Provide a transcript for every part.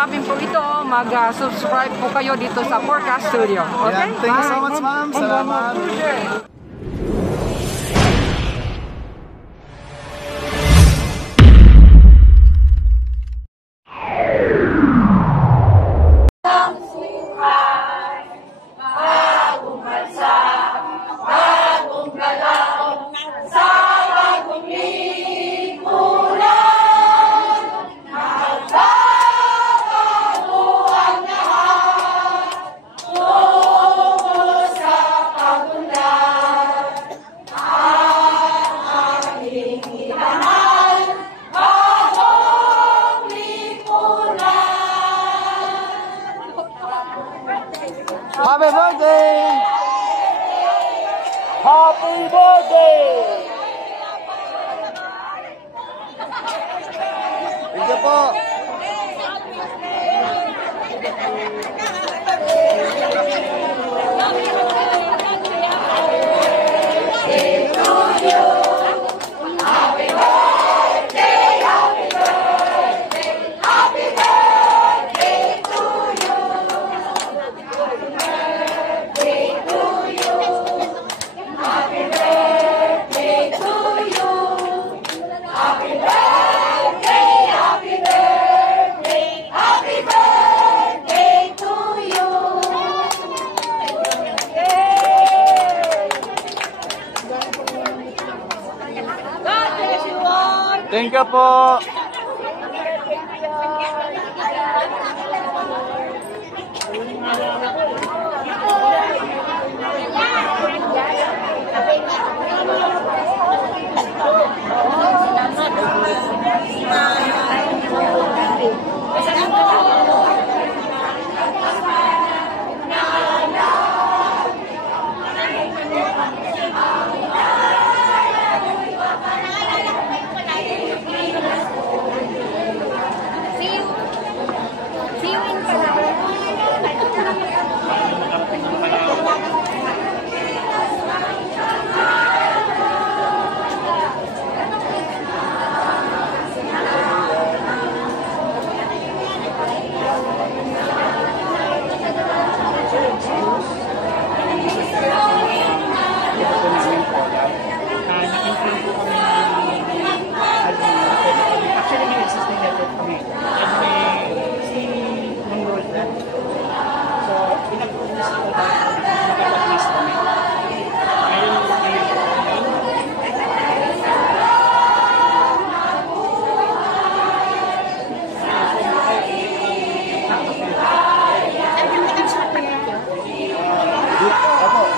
Mapin po ito, mag-subscribe po kayo dito sa Forecast Studio. Okay? Thank you so much, ma'am. Salamat. Happy birthday! Happy birthday! Thank you po. Thank you po.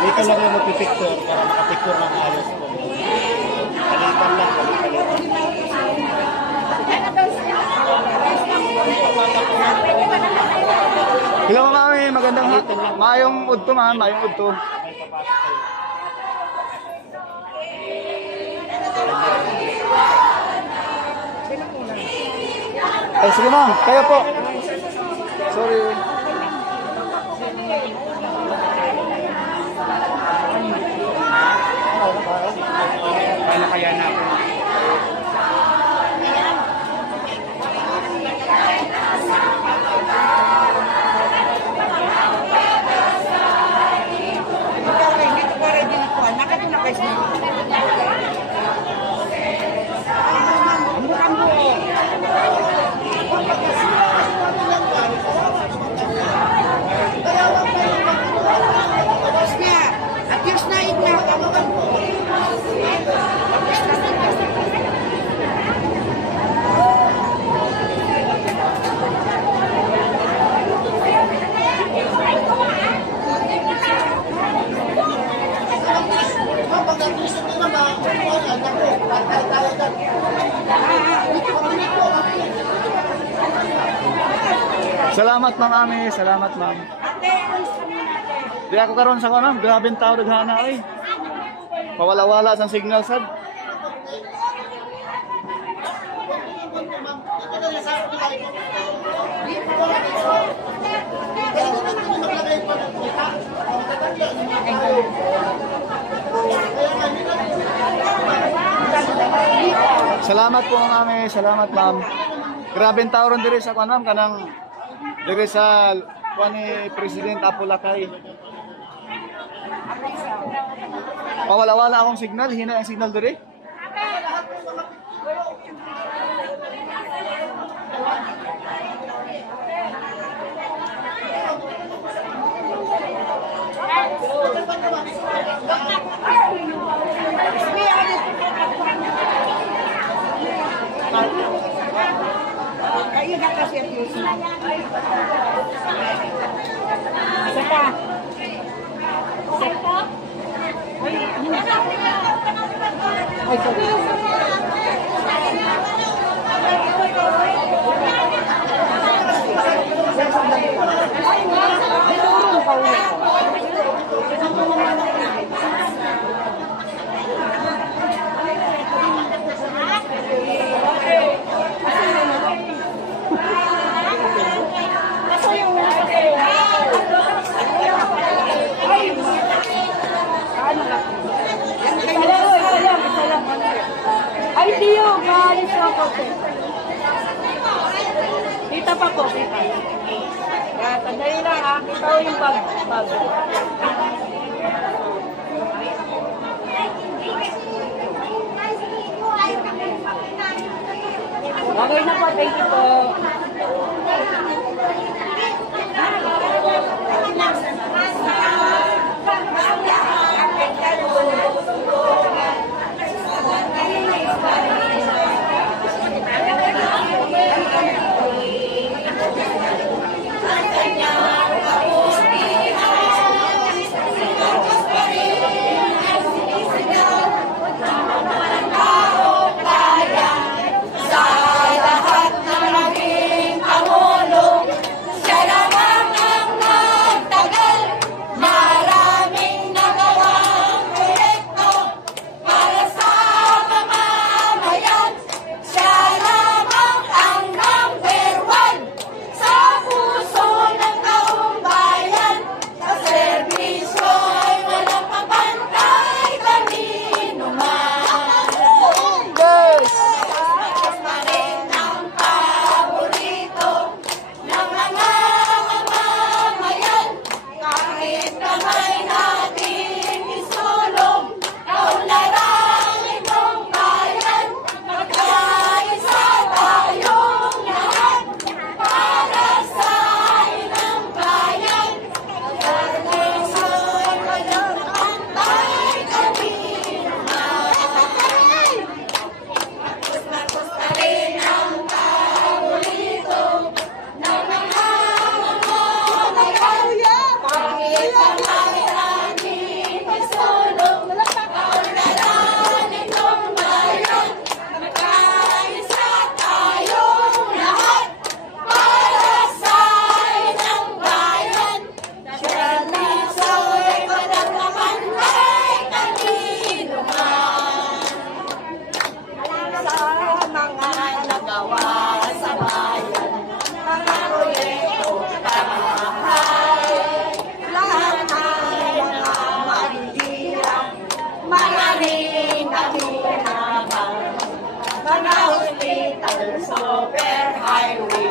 Dito lang yung magpipicture para makapicture ng ayos po. Palitan lang, palitan. Hello mami, magandang hapon. Mayong udto ma'am, mayong udto. Ay sige ma'am, kayo po. Sorry. Kaya kaya na ako. Salamat ma'am Ami, salamat ma'am. Di ako karon sa kanam, grabing tao daghana ay. Pawala-wala sang signal sad. Salamat po ma'am Ami, salamat ma'am. Grabing tao ron diri sa kanam kanang Dire sa kuan ni President Apolacay. Pawala-wala akong signal, hina ang signal dire. Kayo na kasi ang news mo. Saka. Saka. Ay, sorry. Ay, Dio, maalis ako. Kita pa po, kita. Sandali lang ha, kita ko yung bag. Okay na po, thank you po. Super highway.